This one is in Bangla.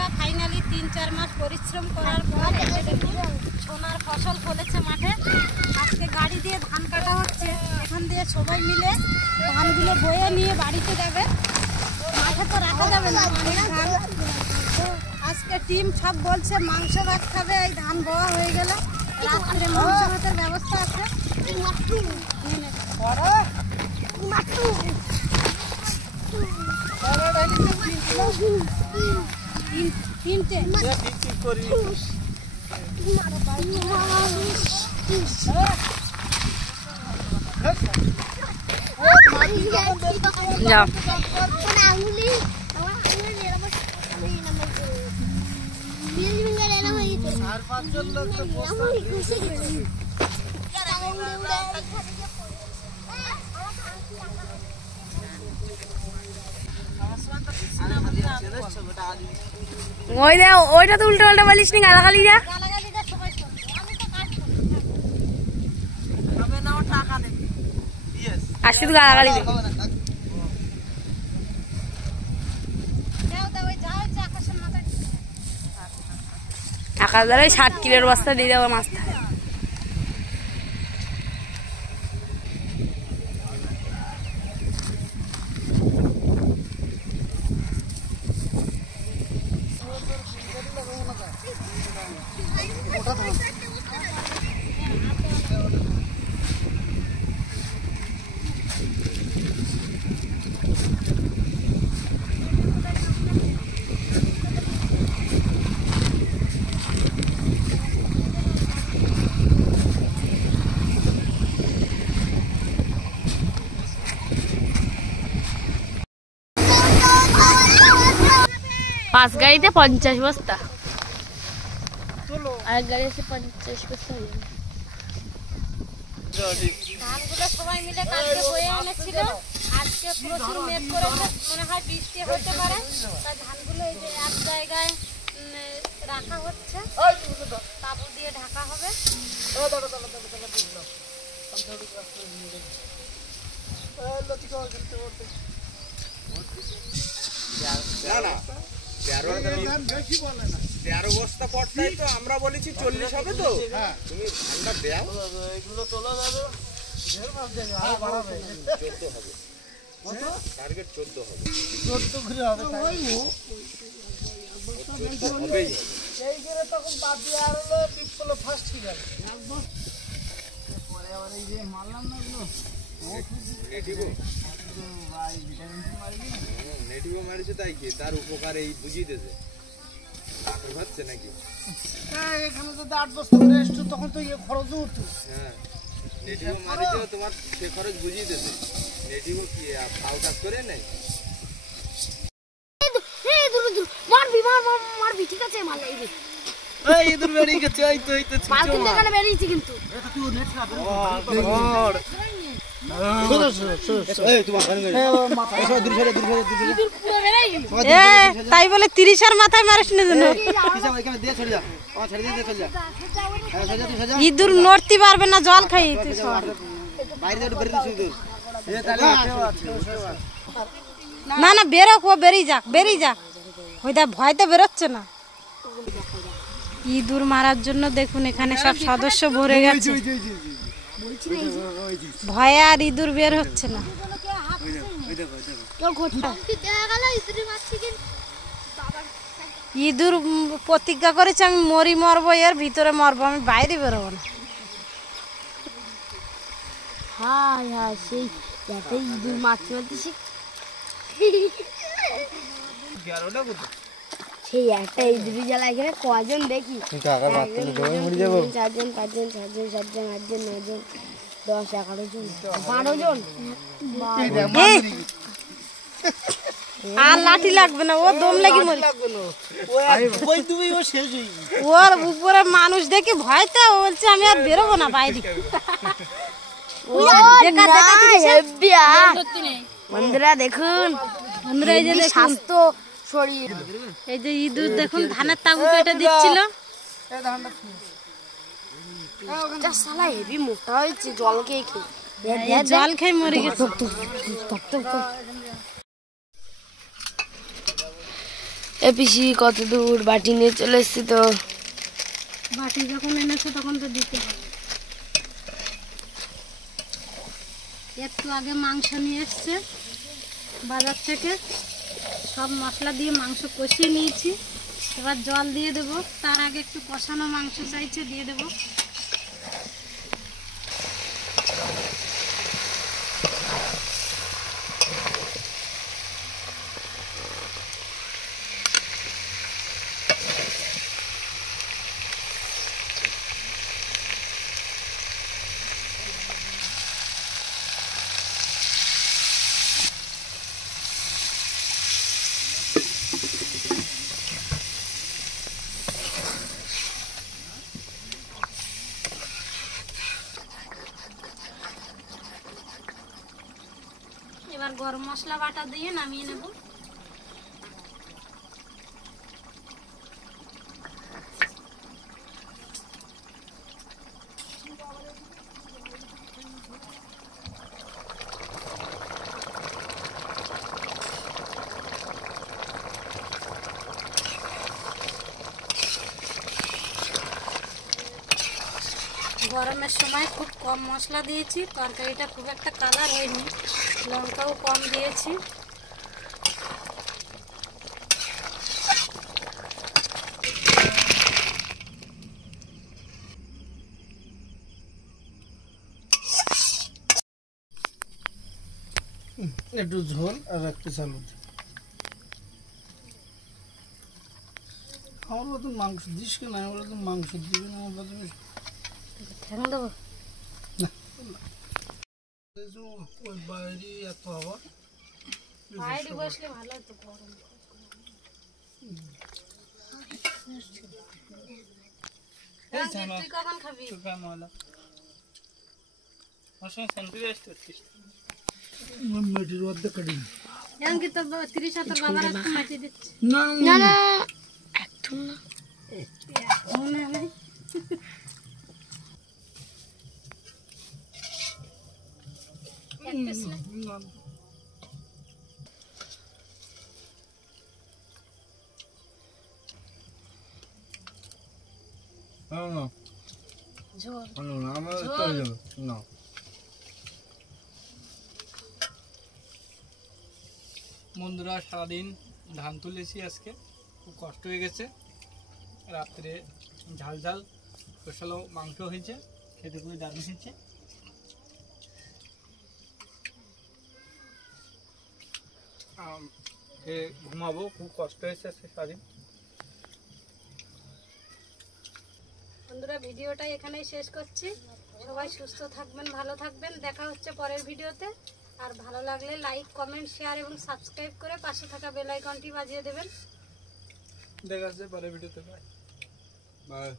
বন্ধুরা ফাইনালি 3-4 মাস পরিশ্রম করার পর সোনার ফসল ফলেছে মাঠে। আজকে গাড়ি দিয়ে ধান কাটা হচ্ছে। এখান দিয়ে সবাই মিলে ধানগুলো বয়ে নিয়ে বাড়িতে যাবে। মাঠে তো রাখা যাবে না অনেক ধান। আজকে টিম সব বলছে মাংস ভাত খাবে। এই ধান বওয়া হয়ে গেলে রাত্রে মাংস ভাতের ব্যবস্থা আছে। তিনটে ওইটা তো উল্টো পাল্টা বলিস নি, গালাগালি যা আর শুধু গালাগালি দে। আকাশ দ্বারা 60 কিলোর বস্তা দিয়ে দেবো মাছ থাকে। পাঁচ গাড়িতে 50 বস্তা, আর গাড়ি আছে 50 বস্তা। ধানগুলো সবাই মিলে কালকে বয়ে এনেছিল। আজকে প্রচুর মেঘ করেছে, মনে হয় বৃষ্টি হতে পারে। তাই ধানগুলো এই যে এক জায়গায় রাখা হচ্ছে, তাঁবু দিয়ে ঢাকা হবে। বস্তা পড়তাই তো আমরা বলেছি 40 হবে তো তুমি ধানটা দেও, এগুলো তোলা যাবে 14 হবে, টার্গেট 14 হবে, 14 করে হবে, হবেই হবে। সেই করে তখন বাদ দিয়ে আর হলো বিপ্লব ফার্স্ট ঠিক আছে পরে আবার এই যে মারলাম না এগুলো নেটিভো ভাই ভিটামিন সি মারি না, নেটিভো মারিছে তাই কি তার উপকার এই বুঝিয়ে দিয়েছে হচ্ছে নাকি। হ্যাঁ এখানে যদি 8 বছর করে এসছো তখন তো এই খরচ উঠতো। হ্যাঁ নেটিভো মারিছে তোমার সে খরচ বুঝিয়ে দিয়েছে। নেটিভো কি ফাউ কাজ করে নাই। এই দূর দূর মারবি মারবি ঠিক আছে মার এই এই ইঁদুর বেরিয়ে গেছে, এই তো মাল কিন্তু এখানে বেরিয়েছে কিন্তু এটা তুই নেট না গড তাই বলে 30 আর মাথায় মারিস না যেন। ইঁদুর নড়তে পারবে না, জল খাইতে না না বেরোক, ও বেরিয়ে যাক ওইটা ভয়তে বেরোচ্ছে না। ইঁদুর মারার জন্য দেখুন এখানে সব সদস্য ভরে গেছে, ভয়ে আর ইঁদুর বের হচ্ছে না। ইঁদুর প্রতিজ্ঞা করেছে আমি মরবো, এর ভিতরে মরবো, আমি বাইরে বেরোবো না। হ্যাঁ সেই ইঁদুর মারতে সেই একটা ইঁদুর জ্বালা এখানে কজন দেখি 4জন 5জন 6জন 7জন 8জন 9জন 10 11 জন 12 জন। আর লাঠি লাগবে না, ও দম লাগি মরি। ওর উপরে মানুষ দেখি ভয়তে বলছে আমি আর বেরোবো না বাইরে। বন্ধুরা দেখুন, বন্ধুরা এই যে স্বাস্থ্য শরীর, এই যে ইঁদুর দেখুন ধানের তাবু কেটে দিচ্ছিল। শালা হেভি মোটা হয়েছে জল খেয়ে জল খেয়ে মরে গেছে। এ পিসি কত দূর বাটি নিয়ে চলে এসছি তো। বাটি যখন এনেছে তখন তো দিতে হবে। একটু আগে মাংস নিয়ে এসছে বাজার থেকে, সব মশলা দিয়ে মাংস কষিয়ে নিয়েছি। এবার জল দিয়ে দেবো, তার আগে একটু কষানো মাংস চাইছে, দিয়ে দেবো। এবার গরম মশলা বাটা দিয়ে নামিয়ে নেব। গরমের সময় খুব কম মশলা দিয়েছি, তরকারিটা খুব একটা কালার হয়নি, লঙ্কাও কম দিয়েছি। একটু ঝোল আর এক পিস আলু। আমার বলতো মাংস দিস কেন, আমি বলতো মাংস দিবি না, আমার বলতো ঠ্যাং দেবো। ওই বাইরে এত হওয়া বাইরে বসলে ভালো হতো, গরম। তুই কখন খাবি? মেটির অর্ধেক কাটি এমনকি তোর 30 হাজার বাবার হাতে মাটি দিচ্ছে। না না না একদম না। মনে নেই। এক piece নে। ঝোল বন্ধুরা, সারাদিন ধান তুলেছি, আজকে খুব কষ্ট হয়ে গেছে। রাত্রে ঝাল ঝাল স্পেশাল মাংস হয়েছে, খেতে খুবই দারুণ হয়েছে। ঘুমাবো, খুব কষ্ট হয়েছে আজকে সারাদিন। বন্ধুরা, ভিডিওটা এখানেই শেষ করছি। সবাই সুস্থ থাকবেন, ভালো থাকবেন। দেখা হচ্ছে পরের ভিডিওতে। আর ভালো লাগলে লাইক, কমেন্ট, শেয়ার এবং সাবস্ক্রাইব করে পাশে থাকা বেল আইকনটি বাজিয়ে দেবেন। দেখা যাচ্ছে পরের ভিডিওতে। Bye bye.